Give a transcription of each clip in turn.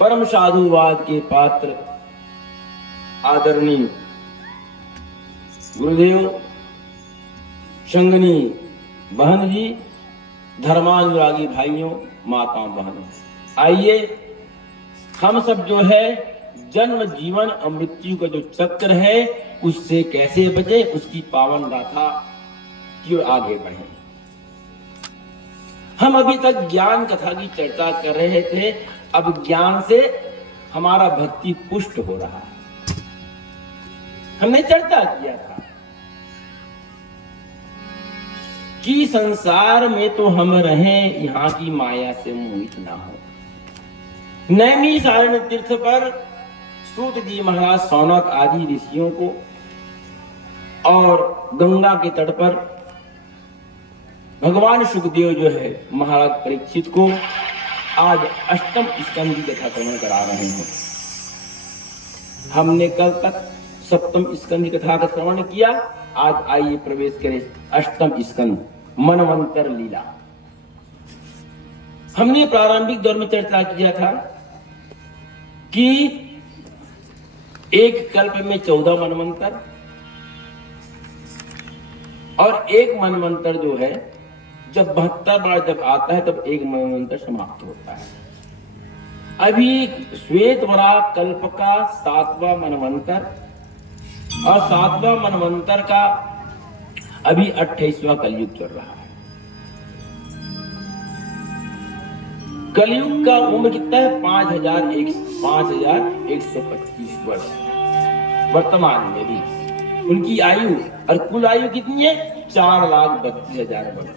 परम साधुवाद के पात्र आदरणीय गुरुदेव, संगनी बहन जी, धर्मानुरागी भाइयों, माताओं, बहनों, आइए हम सब जो है जन्म जीवन और मृत्यु का जो चक्र है उससे कैसे बचे, उसकी पावन गाथा की ओर आगे बढ़े। हम अभी तक ज्ञान कथा की चर्चा कर रहे थे। अब ज्ञान से हमारा भक्ति पुष्ट हो रहा है। हमने चर्चा किया था कि संसार में तो हम रहें, यहाँ की माया से मोहित ना हो। नैमिषारण्य तीर्थ पर सूत जी महाराज सौनक आदि ऋषियों को और गंगा के तट पर भगवान सुखदेव जो है महाराज परीक्षित को आज अष्टम स्कंद की कथा श्रवण करा रहे हैं। हमने कल तक सप्तम स्कंद की कथा का श्रवण किया। आज आइए प्रवेश करें अष्टम स्कंद, मनवंतर लीला। हमने प्रारंभिक दौर में चर्चा किया था कि एक कल्प में 14 मनवंतर और एक मनवंतर जो है जब 72 बार जब आता है तब एक मनवंतर समाप्त होता है। अभी श्वेत वराह कल्प का 7वां मनवंतर और 7वां मनवंतर का अभी 28वां कलयुग चल रहा है। कलयुग का उम्र कितना है? 5125 वर्ष वर्तमान में भी उनकी आयु, और कुल आयु कितनी है? 4,32,000 वर्ष।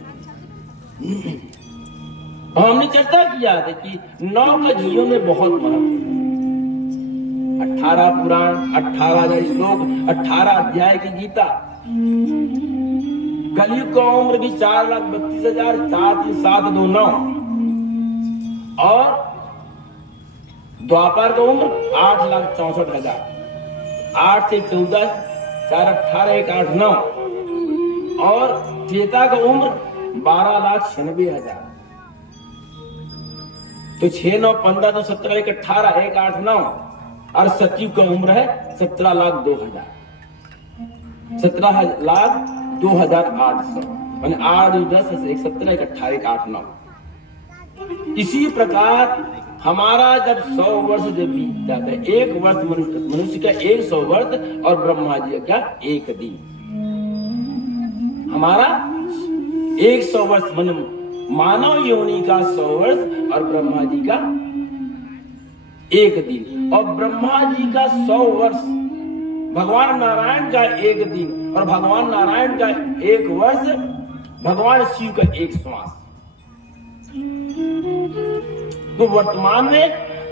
हमने चर्चा किया था कि 9 का जीवन में बहुत महत्व है। 18 पुराण, 18,000 श्लोक, 18 अध्याय की गीता। कलयुग का उम्र भी 4,32,000, 4,729 और द्वापर का उम्र 8,64,000। 8 से 14, 4, 18, 1, 8, 9 और त्रेता का उम्र 12,96,000। तो 6, 9, 15, तो 17, 1, 18, 1, 8, 9 और सतयुग का उम्र है 17,02,000। 17,02,800 मैंने 8, 10, 1, 17, 1, 18, 1, 8, 9। इसी प्रकार हमारा जब 100 वर्ष जब बीत जाता है, एक वर्ष मनुष्य का 100 वर्ष और ब्रह्मा जी का 1 दिन। हमारा 100 वर्ष मानव योनि का 100 वर्ष और ब्रह्मा जी का 1 दिन, और ब्रह्मा जी का 100 वर्ष, भगवान नारायण का 1 दिन और भगवान नारायण का 1 वर्ष, भगवान शिव का 1 श्वास। तो वर्तमान में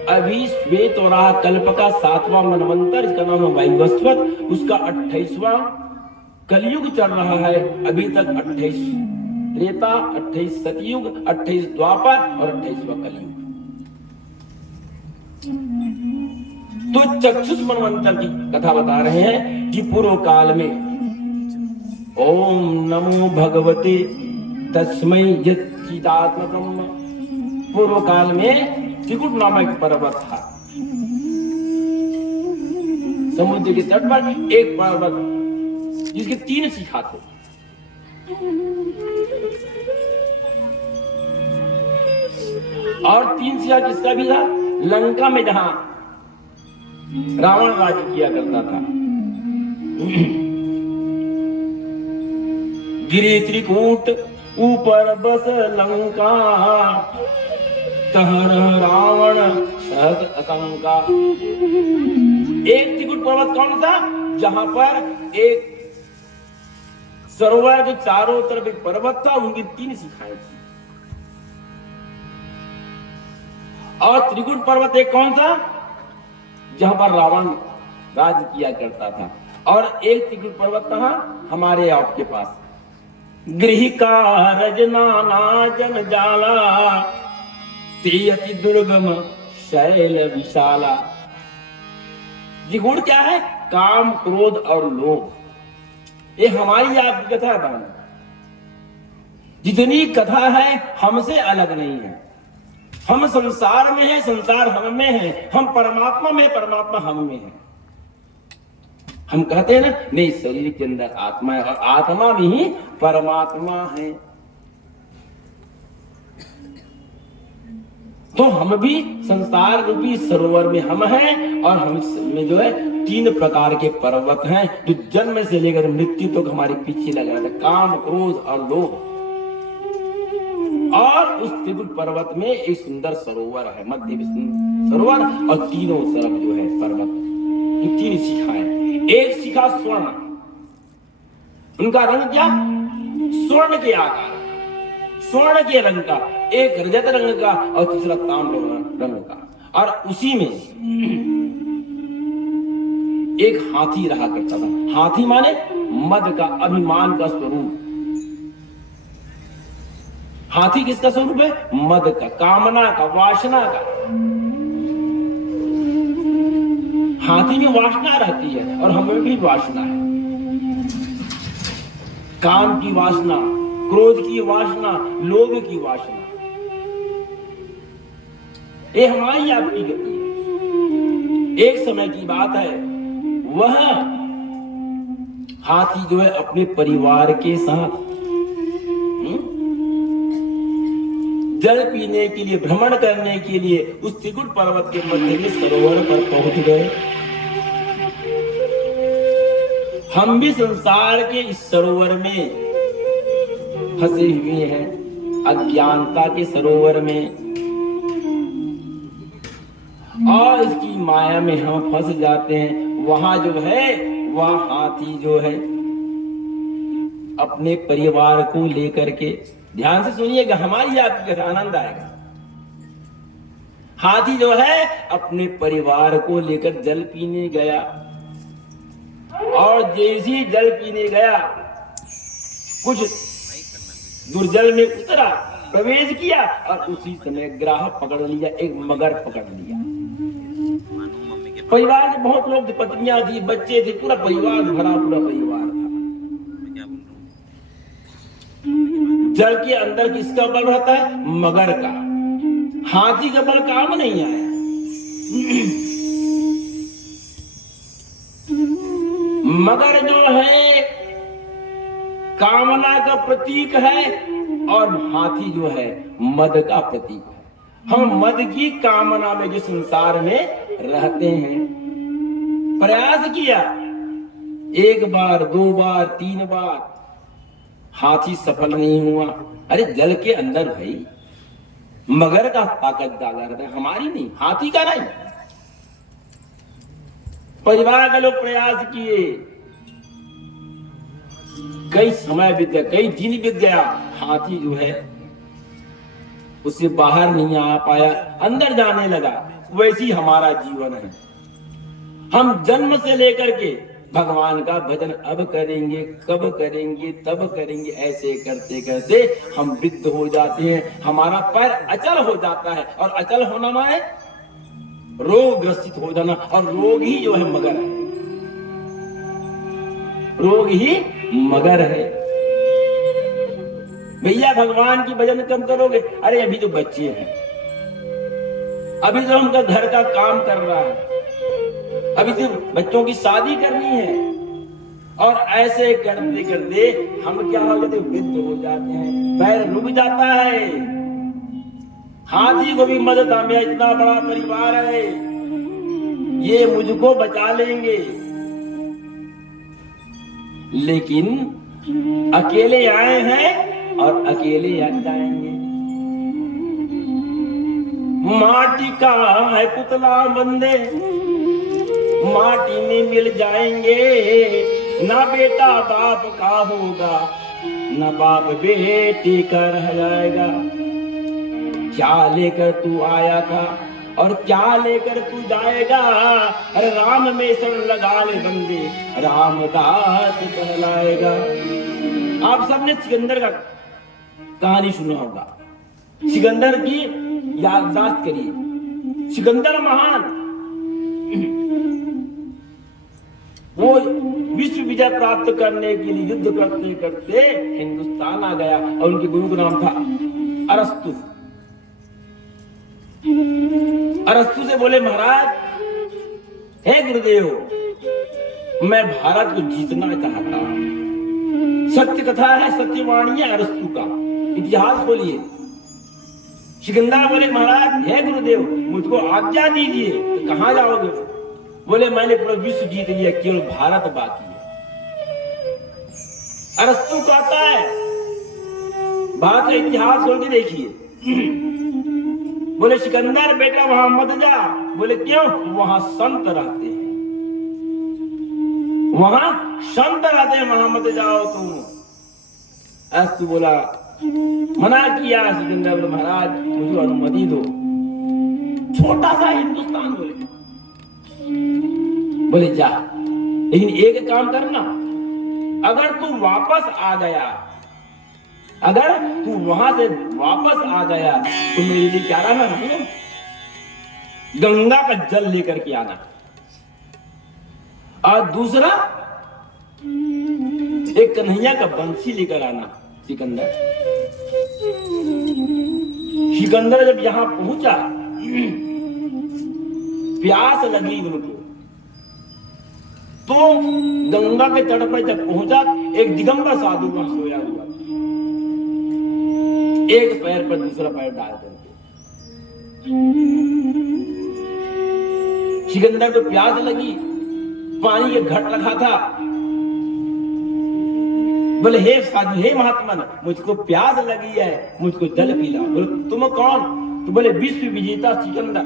अभी श्वेत वराह कल्प का 7वां मनवंतर, इसका नाम है वैवस्वत, उसका 28वां कलयुग चल रहा है। अभी तक 28 त्रेता, 28 सतयुग, 28 द्वापर और 28वां कलयुग। तो चक्षुष मनवंतर की कथा बता रहे हैं कि पूर्व काल में ओम नमो भगवते तस्मै यच्चिदात्मकम्, पूर्व काल में त्रिकुट नामक पर्वत था। समुद्र के तट पर एक पर्वत जिसके 3 शिखा थे। और 3 शिखा किसका भी था? लंका में जहां रावण राज किया करता था। गिरि त्रिकूट ऊपर बस लंका, कहर रावण सहज आशंका। एक त्रिकुट पर्वत कौन सा? जहां पर एक सरोवर के चारों तरफ एक पर्वत था, उनकी 3 शिखाएं थी। और त्रिकुट पर्वत एक कौन सा? जहां पर रावण राज किया करता था। और एक त्रिकुट पर्वत कहां? हमारे आपके पास। गृह का रजना जन जाला, तेयति दुर्गम शैल विशाला। त्रिकुट क्या है? काम, क्रोध और लोभ। ये हमारी आपकी कथा है बहन। जितनी कथा है हमसे अलग नहीं है। हम संसार में हैं, संसार हम में है, हम परमात्मा में, परमात्मा हम में है। हम कहते हैं ना, नहीं शरीर के अंदर आत्मा है और आत्मा में ही परमात्मा है। तो हम भी संसार रूपी सरोवर में हम हैं और हम में जो है 3 प्रकार के पर्वत हैं जो जन्म से लेकर मृत्यु तक हमारे पीछे लगा रहते हैं, काम, क्रोध और लोभ। और उस त्रिकुट पर्वत में एक सुंदर सरोवर है, मध्य में सरोवर, और तीनों तरफ जो है पर्वत, 3 शिखाएं। एक शिखा स्वर्ण, उनका रंग क्या? स्वर्ण के आकार, स्वर्ण के रंग का, एक रजत रंग का और तीसरा ताम्र रंग का। और उसी में एक हाथी रहा करता था। हाथी माने मद का, अभिमान का स्वरूप। हाथी किसका स्वरूप है? मद का, कामना का, वासना का। हाथी में वासना रहती है और हमें भी वासना है। काम की वासना, क्रोध की वासना, लोभ की वासना, ये हमारी आपकी गति है। एक समय की बात है, वह हाथी जो है अपने परिवार के साथ जल पीने के लिए, भ्रमण करने के लिए उस त्रिकुट पर्वत के मध्य में सरोवर पर पहुंच गए। हम भी संसार के इस सरोवर में फंसे हुए हैं, अज्ञानता के सरोवर में, और इसकी माया में हम फंस जाते हैं। वहां जो है वह हाथी जो है अपने परिवार को लेकर के, ध्यान से सुनिएगा, हमारी आपकी कथा आनंद आएगा। हाथी जो है अपने परिवार को लेकर जल पीने गया, और जैसे ही जल पीने गया, कुछ दुर्जल में उतरा, प्रवेश किया, और उसी समय ग्राह पकड़ लिया, एक मगर पकड़ लिया। परिवार में बहुत लोग थे, पत्नियां थी, बच्चे थे, पूरा परिवार भरा, पूरा परिवार था। जल के अंदर किसका बल रहता है? मगर का। हाथी का बल काम नहीं आया। मगर जो है कामना का प्रतीक है और हाथी जो है मद का प्रतीक है। हम मद की कामना में जो संसार में रहते हैं, प्रयास किया 1 बार, 2 बार, 3 बार, हाथी सफल नहीं हुआ। अरे जल के अंदर भाई मगर का ताकत ज्यादा रहता है, हमारी नहीं, हाथी का नहीं। परिवार के लोग प्रयास किए, कई समय बीत गया, कई दिन बीत गया, हाथी जो है उससे बाहर नहीं आ पाया, अंदर जाने लगा। वैसी हमारा जीवन है। हम जन्म से लेकर के भगवान का भजन अब करेंगे, कब करेंगे, तब करेंगे, ऐसे करते करते हम वृद्ध हो जाते हैं। हमारा पैर अचल हो जाता है, और अचल होना माने रोग ग्रसित हो जाना, और रोग ही जो है मगर है, रोग ही मगर है। भैया भगवान की भजन कब करोगे? अरे अभी तो बच्चे हैं, अभी तो हमका घर का काम कर रहा है, अभी तो बच्चों की शादी करनी है। और ऐसे करते करते हम क्या हो जाते? वृद्ध हो जाते हैं, पैर रुक जाता है। हाथी को भी मदद, मेरा इतना बड़ा परिवार है, ये मुझको बचा लेंगे, लेकिन अकेले आए हैं और अकेले आ जाएंगे। माटी का है पुतला बंदे, माटी में मिल जाएंगे। ना बेटा बाप का होगा, ना बाप बेटी का रह जाएगा। क्या लेकर तू आया था और क्या लेकर तू जाएगा? अरे राम में शरण लगा ले बंदे, रामदास कहलाएगा। आप सबने सिकंदर का कहानी सुना होगा। सिकंदर की याददाश्त करिए। सिकंदर महान, वो विश्व विजय प्राप्त करने के लिए युद्ध करते करते हिंदुस्तान आ गया, और उनके गुरु का नाम था अरस्तु। अरस्तु से बोले महाराज, हे गुरुदेव, मैं भारत को जीतना चाहता हूं। सत्य कथा है, सत्यवाणी है अरस्तु का, इतिहास बोलिए। सिकंदर बोले महाराज, हे गुरुदेव, मुझको आज्ञा दीजिए। तो कहां जाओगे? बोले मैंने पूरा विश्व जीत लिया, केवल भारत बाकी है। अरस्तु कहता है, भारत का इतिहास खोल के देखिए। बोले सिकंदर बेटा वहां मत जा। बोले क्यों? वहां संत रहते हैं, वहां संत रहते हैं, वहां मत जाओ तुम। अरस्तु बोला, मना किया। सिकंदर बोले महाराज मुझे अनुमति दो। छोटा सा हिंदुस्तान बोले जा, लेकिन एक काम करना, अगर तू वापस आ गया, अगर तू वहां से वापस आ गया तो मेरे लिए क्या रहना, गंगा का जल लेकर के आना। और दूसरा, एक कन्हैया का बंसी लेकर आना। सिकंदर जब यहां पहुंचा, प्यास लगी उनको, तो गंगा के तट पर जब पहुंचा, एक दिगंबर साधु वहां सोया हुआ था, एक पैर पर दूसरा पैर डाल करके। सिकंदर को प्यास लगी, पानी के घट रखा था। बोले हे साधु, हे महात्मा, मुझको प्यास लगी है, मुझको जल पिला। बोले तुम कौन? तो बोले विश्व विजेता सिकंदर।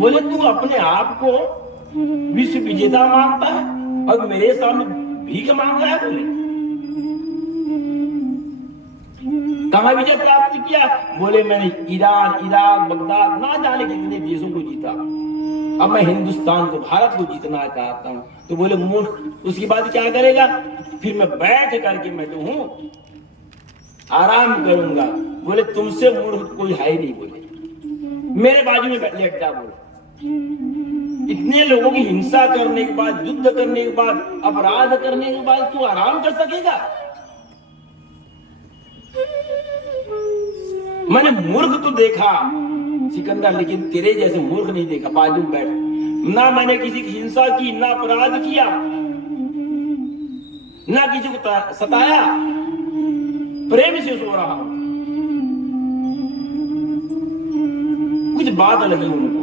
बोले तू अपने आप को विश्व विजेता मानता है और मेरे सामने भीख मांग रहा है? बोले कहां विजय प्राप्त किया? बोले मैंने ईरान, इराक, बगदाद, ना जाने कितने देशों को जीता, अब मैं हिंदुस्तान को, भारत को जीतना चाहता हूं। तो बोले मूर्ख, उसके बाद क्या करेगा? फिर मैं बैठ करके मैं तो हूं, आराम करूंगा। बोले तुमसे मूर्ख कोई है ही नहीं। बोले मेरे बाजू में लेट जा। बोले इतने लोगों की हिंसा करने के बाद, युद्ध करने के बाद, अपराध करने के बाद तू आराम कर सकेगा? मैंने मूर्ख तो देखा सिकंदर, लेकिन तेरे जैसे मूर्ख नहीं देखा। बाजू में बैठ, ना मैंने किसी की हिंसा की, ना अपराध किया, ना किसी को सताया, प्रेम से सो रहा हूं। कुछ बात लगी उनको,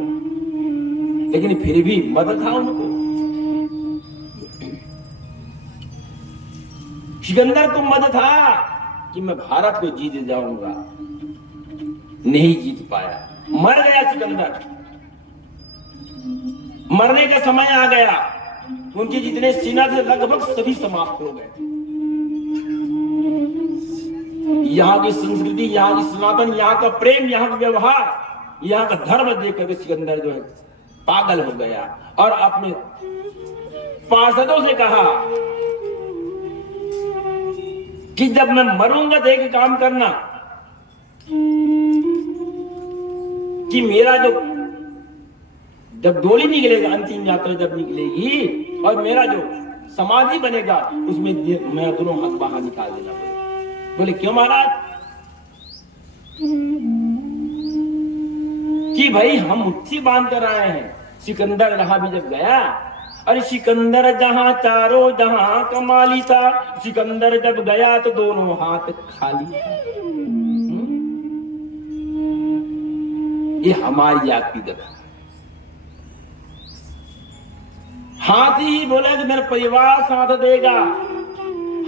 लेकिन फिर भी मत था उनको। सिकंदर को मत था कि मैं भारत को जीत जाऊंगा, नहीं जीत पाया, मर गया सिकंदर। मरने का समय आ गया, उनके जितने सेना थे लगभग सभी समाप्त हो गए। यहाँ की संस्कृति, यहाँ की सनातन, यहाँ का प्रेम, यहाँ का व्यवहार, यहाँ का धर्म देख करके सिकंदर जो है पागल हो गया और अपने पार्षदों से कहा कि जब मैं मरूंगा तो एक काम करना कि मेरा जो, जब डोली निकलेगा, अंतिम यात्रा जब निकलेगी और मेरा जो समाधि बनेगा, उसमें मैं दोनों हाथ बाहर निकाल देना। बोले क्यों महाराज? कि भाई हम मुट्ठी बांध कर आए हैं। सिकंदर रहा भी जब गया, अरे सिकंदर जहां चारों जहां कमाली था, सिकंदर जब गया तो दोनों हाथ खाली था। ये हमारी आपकी गलती। हाथी ही बोला कि मेरा परिवार साथ देगा,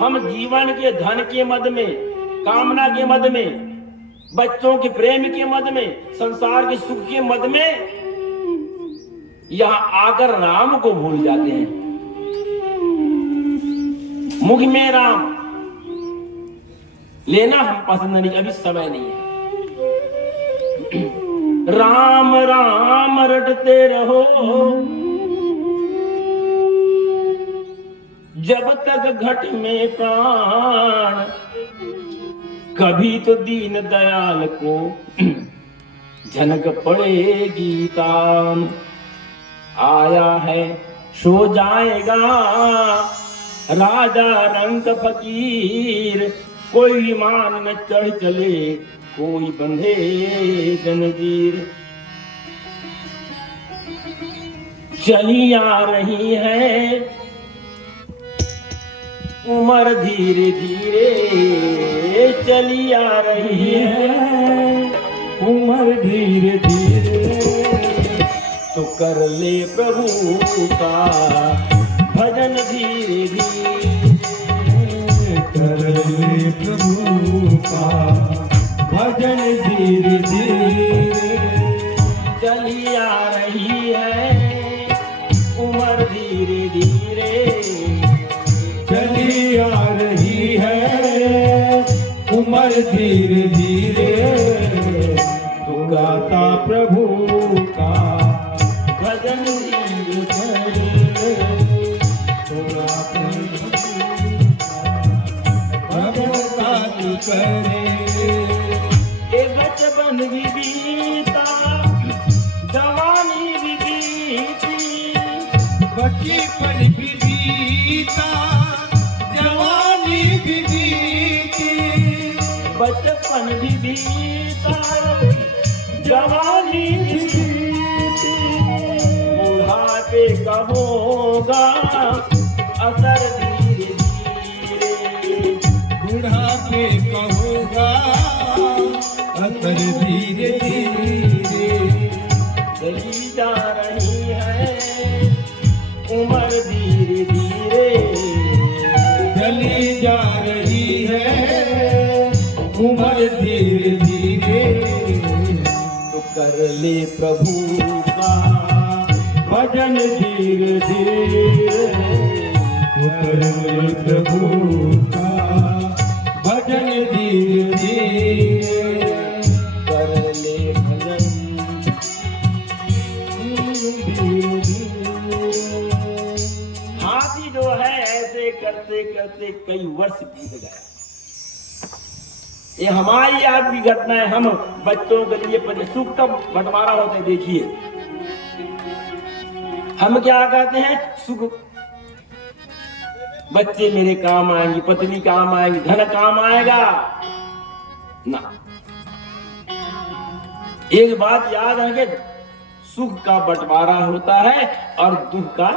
हम जीवन के धन के मद में, कामना के मद में, बच्चों के प्रेम के मद में, संसार के सुख के मद में यहां आकर राम को भूल जाते हैं। मुख में राम लेना हम पसंद नहीं, अभी समय नहीं है। राम राम रटते रहो जब तक घट में प्राण, कभी तो दीन दयाल को झनक पड़ेगी तान। आया है सो जाएगा राजा रंग फकीर, कोई विमान न चढ़ चले, कोई बंधे जंजीर। चली आ रही है उम्र धीरे धीरे, चली आ रही है उम्र धीरे धीरे। तो कर ले प्रभु का भजन धीरे धीरे, कर ले प्रभु का भजन धीरे धीरे। चली आ रही है उम्र धीरे धीरे, चली आ रही है उम्र धीरे धीरे। तू गाता प्रभु का भजन धीरे धीरे, तू गाता प्रभु का तू करे। ए बचपन भी बीता, जवानी भी बीती, बचपन भी बीता, जवानी भी बीती। बचपन भी बीता, जवानी भी बीती। बुढ़ापे का होगा असर धीरे धीरे, बुढ़ापे का होगा असर धीरे धीरे। चली जा रही है उम्र धीरे धीरे, चली जा रही है उम्र धीरे धीरे। तो कर ले प्रभु का भजन धीरे धीरे, कर ले प्रभु का भजन धीरे धीरे। कर ले भजन धीरे धीरे। हाथी जो है ऐसे करते करते कई वर्ष बीत गए। ये हमारी आज की घटना है। हम बच्चों के लिए सुख का बंटवारा होता है। देखिए हम क्या कहते हैं, सुख बच्चे मेरे काम आएंगे, पत्नी काम आएंगी, धन काम आएगा ना। एक बात याद है कि सुख का बंटवारा होता है और दुख का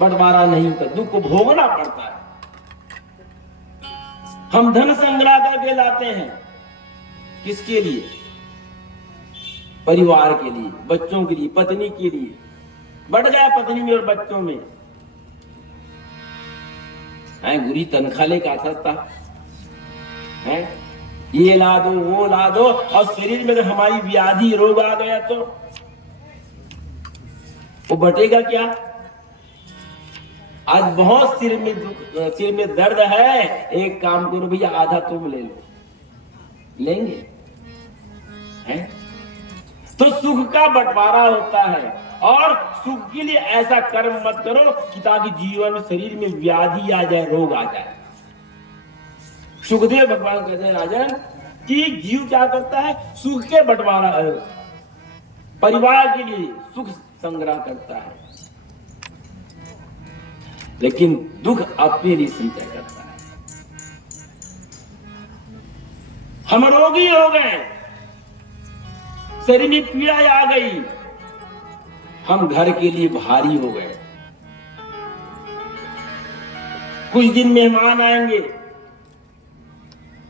बंटवारा नहीं होता। दुख को भोगना पड़ता है। हम धन संग्रह करके लाते हैं, किसके लिए? परिवार के लिए, बच्चों के लिए, पत्नी के लिए। बढ़ गया पत्नी में और बच्चों में, बुरी तनख्वाह लेकर आता था, ये ला दो वो ला दो, और शरीर में अगर हमारी व्याधि रोग आ गया तो वो बटेगा क्या? आज बहुत सिर में दर्द है, एक काम करो भैया, आधा तुम ले लो, लेंगे हैं? तो सुख का बंटवारा होता है, और सुख के लिए ऐसा कर्म मत करो कि ताकि जीवन में शरीर में व्याधि आ जाए, रोग आ जाए। सुखदेव भगवान कहते हैं राजन कि जीव क्या करता है, सुख के बंटवारा, परिवार के लिए सुख संग्रह करता है, लेकिन दुख अपने लिए संचय करता है। हम रोगी हो गए, शरीर में पीड़ा आ गई, हम घर के लिए भारी हो गए। कुछ दिन मेहमान आएंगे,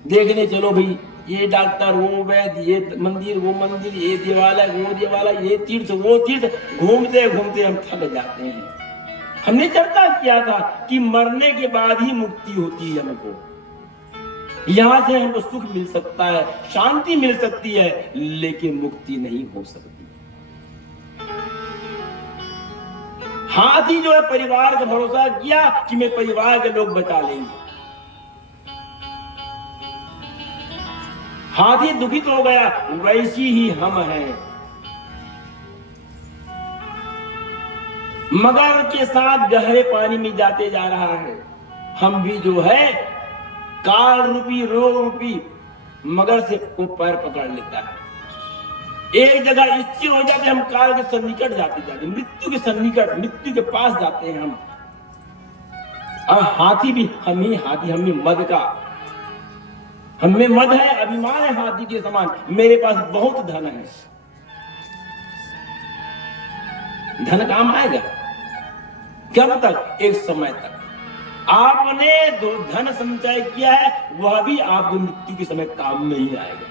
देखने चलो भाई, ये डॉक्टर वो वैद्य, ये मंदिर वो मंदिर, ये देवालय वो देवालय, ये तीर्थ वो तीर्थ, घूमते घूमते हम थक जाते हैं। हमने चर्चा किया था कि मरने के बाद ही मुक्ति होती है। हमको यहां से हमको सुख मिल सकता है, शांति मिल सकती है, लेकिन मुक्ति नहीं हो सकती। हाथी जो है परिवार का भरोसा किया कि मैं परिवार के लोग बचा लेंगे। हाथी दुखित हो गया, वैसी ही हम हैं। मगर के साथ गहरे पानी में जाते जा रहा है। हम भी जो है काल रूपी रोग रूपी मगर से को पैर पकड़ लेता है। एक जगह स्थिर हो जाते, हम काल के सन्निकट जाते, मृत्यु के सन्निकट, मृत्यु के पास जाते हैं हम। और हाथी भी हम ही मद का हम में मद है, अभिमान है हाथी के समान, मेरे पास बहुत धन है। धन काम आएगा कब तक? एक समय तक। आपने जो धन संचय किया है वह भी आपकी मृत्यु के समय काम नहीं आएगा।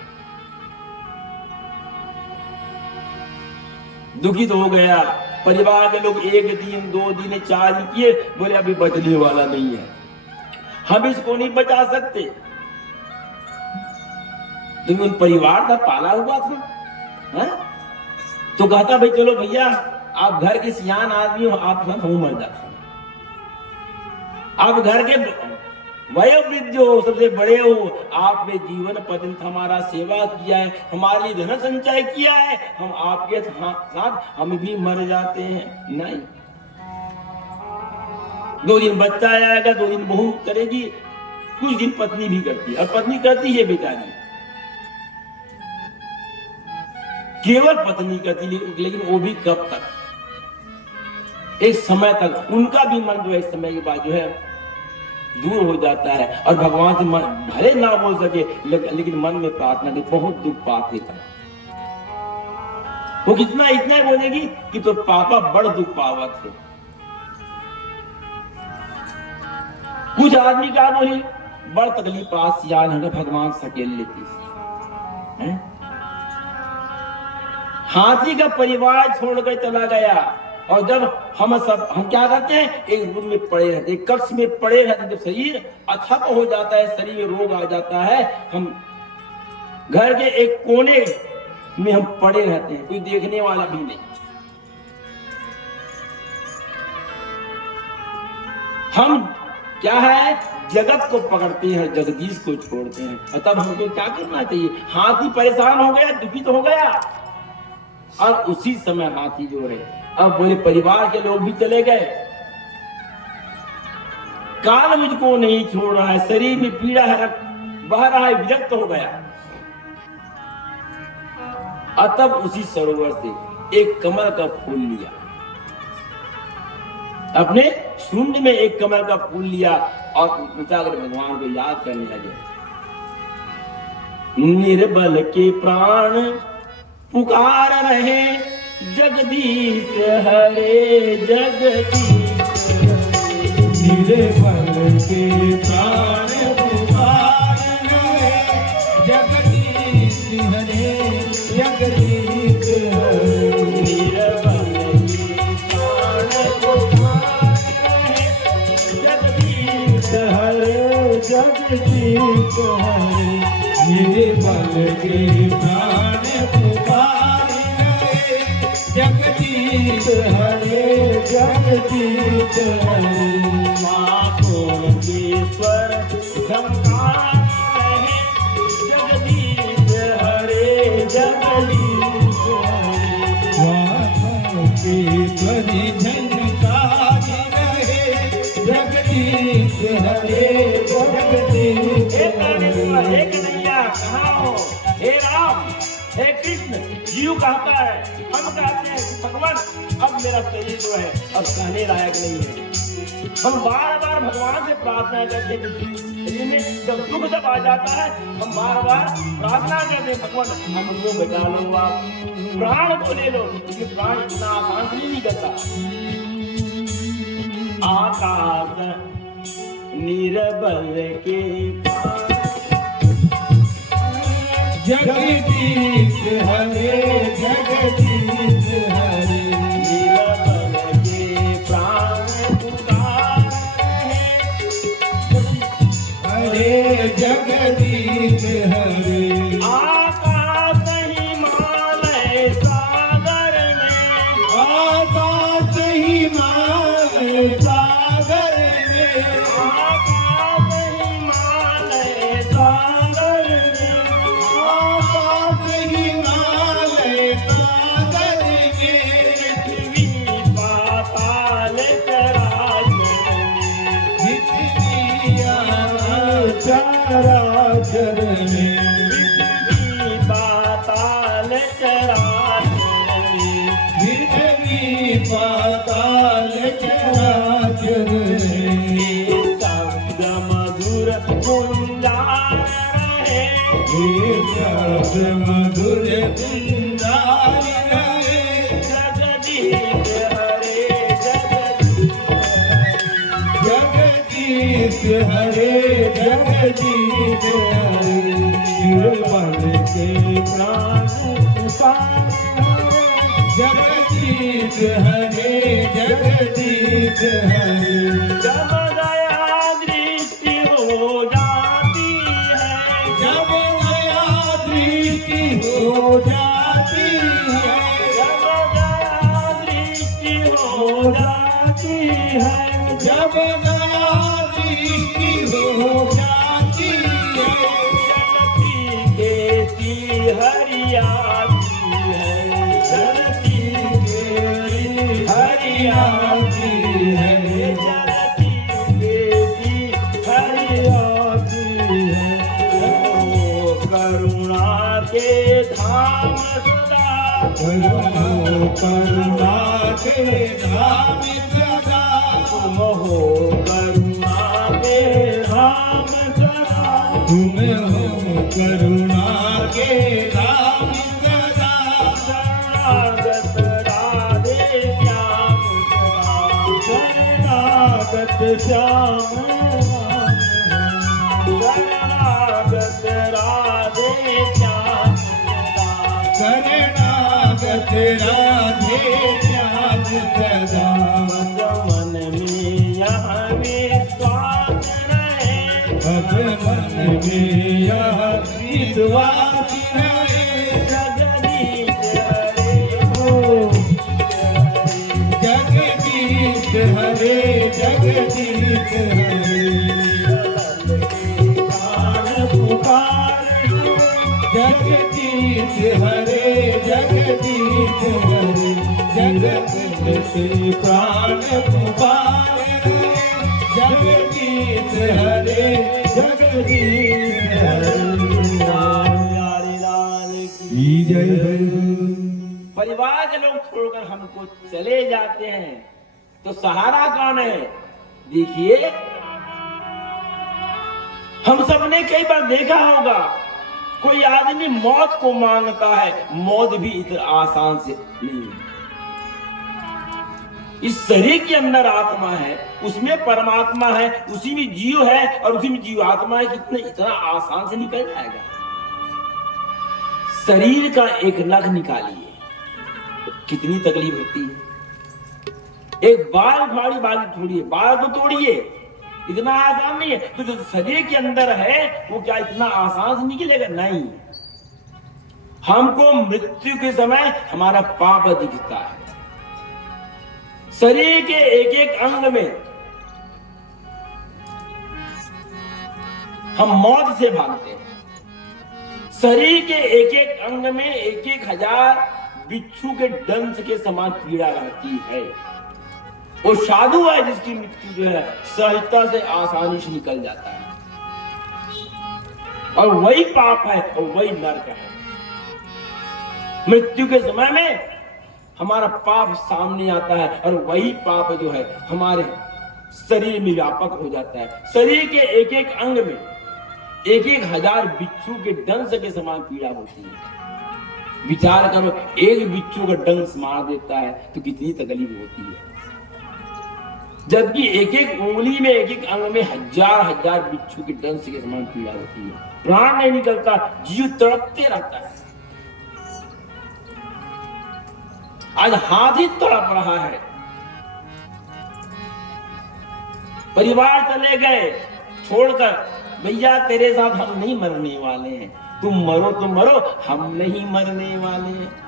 दुखित हो गया, परिवार के लोग 1 दिन 2 दिन 4 दिन किए, बोले अभी बचने वाला नहीं है, हम इसको नहीं बचा सकते। तो उन परिवार का पाला हुआ था, है? तो कहता भाई चलो भैया आप घर के सियान आदमी हो, आप हम मर जाते, आप घर के वयोवृद्ध हो, सबसे बड़े हो, आपने जीवन पर्यंत हमारा सेवा किया है, हमारे लिए धन संचय किया है, हम आपके साथ हम भी मर जाते हैं। नहीं, 2 दिन बच्चा आएगा, 2 दिन बहू करेगी, कुछ दिन पत्नी भी करती है, और पत्नी करती है बेचारी, केवल पत्नी करती, लेकिन वो भी कब तक? एक समय तक। उनका भी मन जो है इस समय के बाद जो है दूर हो जाता है, और भगवान से मन भले ना बोल सके लेकिन मन में प्रार्थना की बहुत दुख पाते था। वो कितना इतना बोलेगी कि तो पापा बड़ दुख पावत है। कुछ आदमी क्या बोली, बड़ तकलीफ पास यान है भगवान सकेल लेती है। हाथी का परिवार छोड़कर चला गया, और जब हम क्या करते हैं, एक रूम में पड़े रहते, एक कक्ष में पड़े रहते, जब शरीर अथक हो जाता है, शरीर में रोग आ जाता है, हम घर के एक कोने में हम पड़े रहते हैं, कोई देखने वाला भी नहीं। हम क्या है, जगत को पकड़ते हैं, जगदीश को छोड़ते हैं। और तब हमको क्या करना चाहिए? हाथी परेशान हो गया, दुखित हो गया, और उसी समय हाथी जो है, अब बोले परिवार के लोग भी चले गए, काल मुझको नहीं छोड़ रहा है, शरीर में पीड़ा है, बह रहा है, विरक्त हो गया। और तब उसी सरोवर से एक कमल का फूल लिया, अपने शुंड में एक कमल का फूल लिया, और उठाकर भगवान को याद करने लगे। निर्बल के प्राण पुकार रहे, जगदीश हरे जगदीश हरे। निर्बल के प्राण पुकार रहे, जगदीश हरे जगदीश हरे। निर्बल के प्राण पुकार रहे, जगदीश हरे जगदीश हरे। निर्बल के प्राण पुकार रहे, जगदीश हरे जगदीश हरे। माखों के स्वर झंकार रहे, जगदीश हरे जगदीश हरे। माखों के स्वर झंकार रहे, जगदीश हरे जगदीश हरे। हे कन्हैया कहाँ हो? हे राम, हे कृष्ण। जीव कहता है, हम कहते हैं भगवान अब मेरा शरीर जो है अब कहने लायक नहीं है। हम बार बार भगवान से प्रार्थना करते हैं, जब दुख जब आ जाता है हम बार बार प्रार्थना करते हैं, भगवान हमको बचा लो, आप प्राण को ले लो, क्योंकि प्राण इतना आसान से नहीं करता। आकाश निर्बल के जगदीश हरे जगदीश हरे। निर्बल के प्राण पुकार हरे जगदीश हरे। आकाश हिमालय सागर में, आकाश हिमालय सागर में, आकाश हिमालय सागर में, आकाश हिमालय सागर में। पृथ्वी पाताल चराचर में, पृथ्वी चराचर में, पृथ्वी पाताल चराचर में, पृथ्वी पाताल चराचर में। शब्द मधुर गुंजार रहे, मधुर गुंजारी रहे जगदीश हरे जगदीश हरे जगदीश हरे निर्मल के प्राण जगदीश हरे जगदीश हरे जब दया दृष्टि हो जाती है जब दया दृष्टि हो जाती है जब दया दृष्टि हो जाती है जब दया दृष्टि हो जाती है चलती देती हरियाती है चलती देती हरियाती है चलती देती हरियाती है ओ करुणा के धाम सदा करुणा के धाम सदा तुम हो करुणा के धाम सदा तुम हो करुणा के धाम सदा शरणागत राधे श्याम शरणागत श्याम शरणागत राधे श्याम शरणागत राधे श्याम सदा मन में यहाँ विश्वास रहे अब मन में यह विश्वास रहे जगदीश हरे हो जगदीश हरे जगदीश हरे प्राण पुकार जगदीश हरे जगदीश हरे जगदीश प्राण पुकारे जगदीश हरे जगदीश हरे की जय हो। परिवार के लोग छोड़कर हमको चले जाते हैं तो सहारा कौन है? देखिए हम सबने कई बार देखा होगा कोई आदमी मौत को मांगता है, मौत भी इतना आसान से नहीं है। इस शरीर के अंदर आत्मा है, उसमें परमात्मा है, उसी में जीव है और उसी में जीव आत्मा है, कितने इतना आसान से निकल जाएगा। शरीर का एक नख निकालिए कितनी तकलीफ होती है। एक बाल फाड़ी बाल तोड़िए, बाल तो तोड़िए, इतना आसान नहीं है। तो जो शरीर के अंदर है वो क्या इतना आसान से निकलेगा? नहीं। हमको मृत्यु के समय हमारा पाप दिखता है। शरीर के एक एक अंग में हम मौत से भागते हैं। शरीर के एक एक अंग में 1,000 बिच्छू के डंस के समान पीड़ा रहती है। वो साधु है जिसकी मृत्यु जो है सहजता से आसानी से निकल जाता है, और वही पाप है और वही नरक है। मृत्यु के समय में हमारा पाप सामने आता है और वही पाप जो है हमारे शरीर में व्यापक हो जाता है। शरीर के एक एक अंग में 1,000 बिच्छू के डंस के समान पीड़ा होती है। विचार करो, एक बिच्छू का डंस मार देता है तो कितनी तकलीफ होती है। जबकि एक एक उंगली में एक एक अंग में 1,000 बिच्छू के डंस के समान पीड़ा होती है। प्राण नहीं निकलता, जीव तड़पते रहता है। आज हाथ ही तड़प रहा है। परिवार चले गए छोड़कर, भैया तेरे साथ हम नहीं मरने वाले हैं, तुम मरो तो मरो, हम नहीं मरने वाले हैं।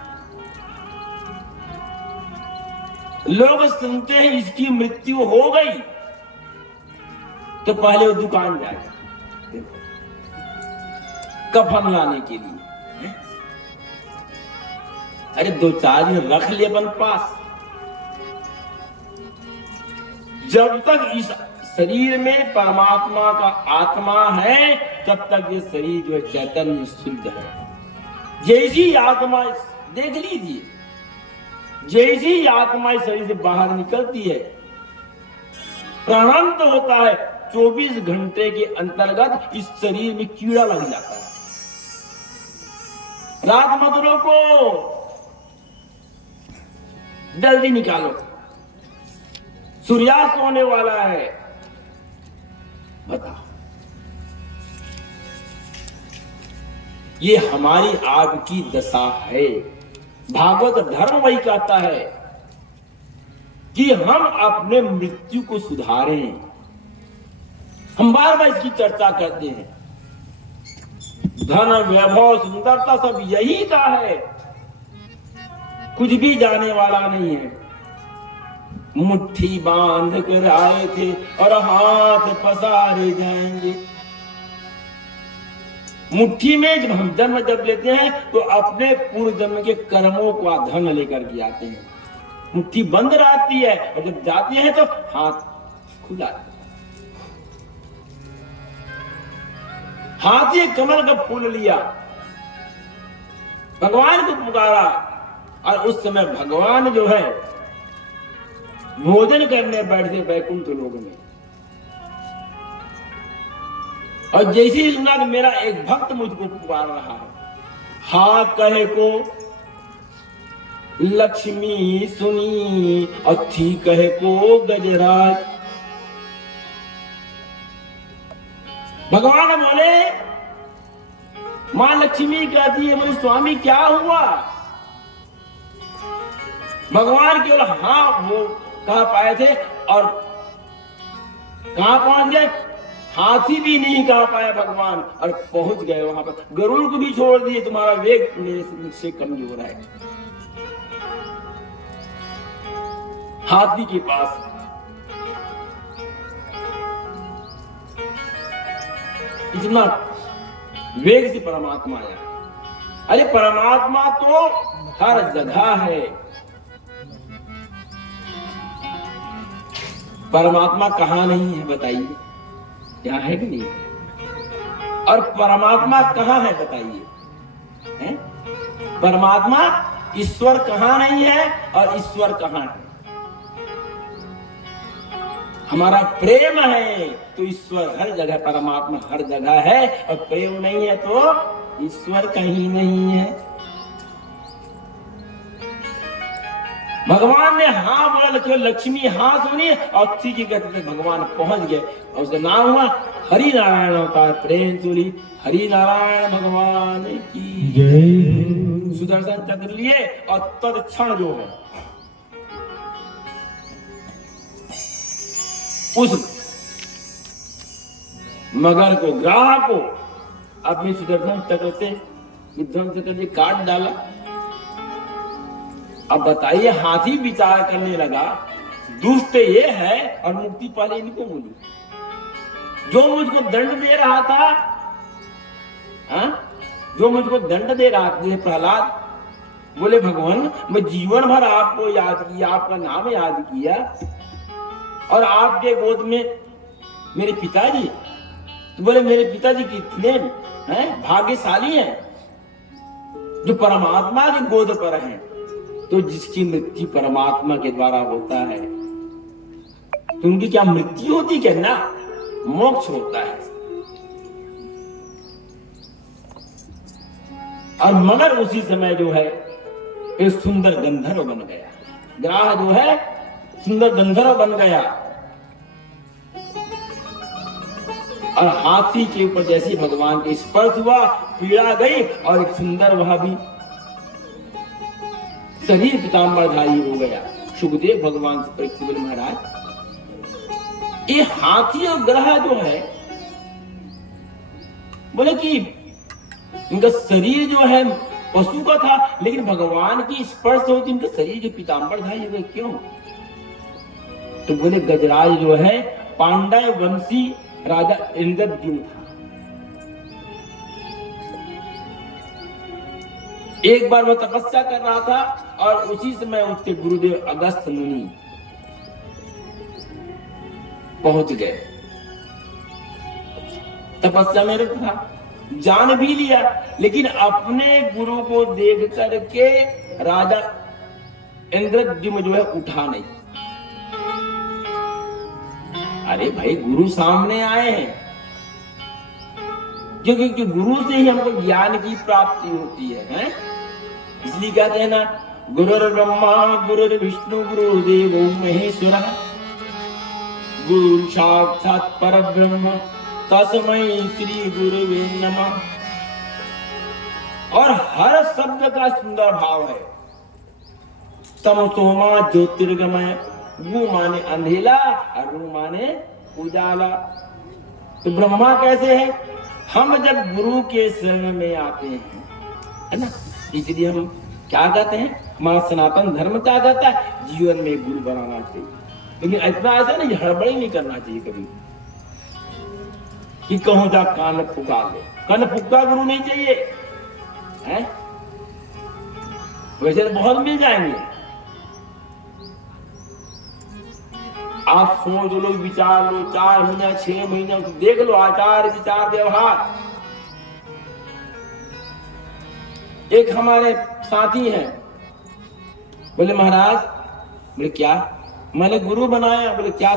लोग सुनते हैं इसकी मृत्यु हो गई तो पहले वो दुकान जाएगा कफन लाने के लिए। अरे 2-4 दिन रख ले अपन पास। जब तक इस शरीर में परमात्मा का आत्मा है तब तक ये शरीर जो है चैतन्य शुद्ध है। जैसी आत्मा देख लीजिए, जैसी आत्मा इस शरीर से बाहर निकलती है, प्राणांत होता है, 24 घंटे के अंतर्गत इस शरीर में कीड़ा लग जाता है। रात मत रोको, जल्दी निकालो, सूर्यास्त होने वाला है। बताओ, ये हमारी आपकी दशा है। भागवत धर्म वही कहता है कि हम अपने मृत्यु को सुधारें। हम बार बार इसकी चर्चा करते हैं। धन, वैभव, सुंदरता सब यही का है, कुछ भी जाने वाला नहीं है। मुट्ठी बांध कर आए थे और हाथ पसारे जाएंगे। मुट्ठी में जब हम जन्म जब लेते हैं तो अपने पूर्व जन्म के कर्मों का धन लेकर के आते हैं। मुट्ठी बंद रहती है और जब जाते हैं तो हाथ खुला। हाथी कमल का फूल लिया, भगवान को पुकारा, और उस समय भगवान जो है भोजन करने बैठे वैकुंठ लोक में। और जैसे ही सुना कि मेरा एक भक्त मुझको पुकार रहा है, हा कहे को लक्ष्मी सुनी और थी कहे को गजराज। भगवान बोले, मां लक्ष्मी कहती है, बोले स्वामी क्या हुआ? भगवान केवल हाँ वो कह पाए थे और कहां पहुंच गए? हाथी भी नहीं कह पाया भगवान, और पहुंच गए वहां पर। गरुड़ को भी छोड़ दिए, तुम्हारा वेग मुझसे कमजोर है। हाथी के पास इतना वेग से परमात्मा आया। अरे परमात्मा तो हर जगह है। परमात्मा कहां नहीं है बताइए? यहाँ है कि नहीं? और परमात्मा कहां है बताइए? है? परमात्मा, ईश्वर कहां नहीं है और ईश्वर कहां है? हमारा प्रेम है तो ईश्वर हर जगह, परमात्मा हर जगह है, और प्रेम नहीं है तो ईश्वर कहीं नहीं है। भगवान ने हाँ बोला, लक्ष्मी हाँ सुनी, और थी की कहते थे भगवान पहुंच गए, और उसका नाम हुआ हरि नारायण अवतार। प्रेम तुली हरि नारायण भगवान की जय। सुदर्शन चक्र लिए और तत्क्षण जो है उस मगर को, ग्राह को अपनी सुदर्शन चक्र से विध्वंस करके काट डाला। अब बताइए, हाथी विचार करने लगा, दुष्ट ये है और मुक्ति पहले इनको बोली। जो मुझको दंड दे रहा था, जो मुझको दंड दे रहा था, प्रहलाद बोले भगवान मैं जीवन भर आपको याद किया, आपका नाम याद किया, और आपके गोद में मेरे पिताजी, तो बोले मेरे पिताजी कितने हैं भाग्यशाली हैं जो परमात्मा की गोद पर हैं। तो जिसकी मृत्यु परमात्मा के द्वारा होता है, तो उनकी क्या मृत्यु होती क्या? ना, मोक्ष होता है। और मगर उसी समय जो है एक सुंदर गंधर्व बन गया। ग्राह जो है सुंदर गंधर्व बन गया, और हाथी के ऊपर जैसे भगवान के स्पर्श हुआ, पीड़ा गई, और एक सुंदर वह भी शरीर पीतांबरधारी हो गया। सुखदेव भगवान से परीक्षित बोले महाराज, ये हाथी और ग्रह जो है, बोले कि इनका शरीर जो है पशु का था, लेकिन भगवान की स्पर्श होती इनका शरीर जो पीतांबरधारी हो गया, क्यों? तो बोले गजराज जो है पांडव वंशी राजा इंद्रद्युम्न था। एक बार वो तपस्या कर रहा था, और उसी समय उसके गुरुदेव अगस्त मुनि पहुंच गए। तपस्या में रत था, जान भी लिया, लेकिन अपने गुरु को देख करके राजा इंद्रद्युम्न जो है उठा नहीं। अरे भाई, गुरु सामने आए हैं, क्योंकि गुरु से ही हमको ज्ञान की प्राप्ति होती है? इसलिए कहते हैं ना, गुरुर् ब्रह्मा गुरुर्विष्णु गुरुदेवो महेश्वरः गुरु साक्षात् परब्रह्म तस्मै श्री गुरुवे नमः। और हर शब्द का सुंदर भाव है। तमसोमा ज्योतिर्गमय, गु माने अंधेला और रू माने उजाला। तो ब्रह्मा कैसे है? हम जब गुरु के शरण में आते हैं, है ना, इसलिए हम क्या कहते हैं, हमारा सनातन धर्म क्या कहता है, जीवन में गुरु बनाना चाहिए। लेकिन इतना ऐसा नहीं, हड़बड़ी नहीं करना चाहिए कभी कि कहूं जा कान पुकार ले। कान पुक्का गुरु नहीं चाहिए है? वैसे तो बहुत मिल जाएंगे। आप सोच लो, विचार लो, 4 महीना 6 महीना देख लो, आचार विचार व्यवहार। एक हमारे साथी हैं, बोले महाराज, बोले क्या? मैंने गुरु बनाया। बोले क्या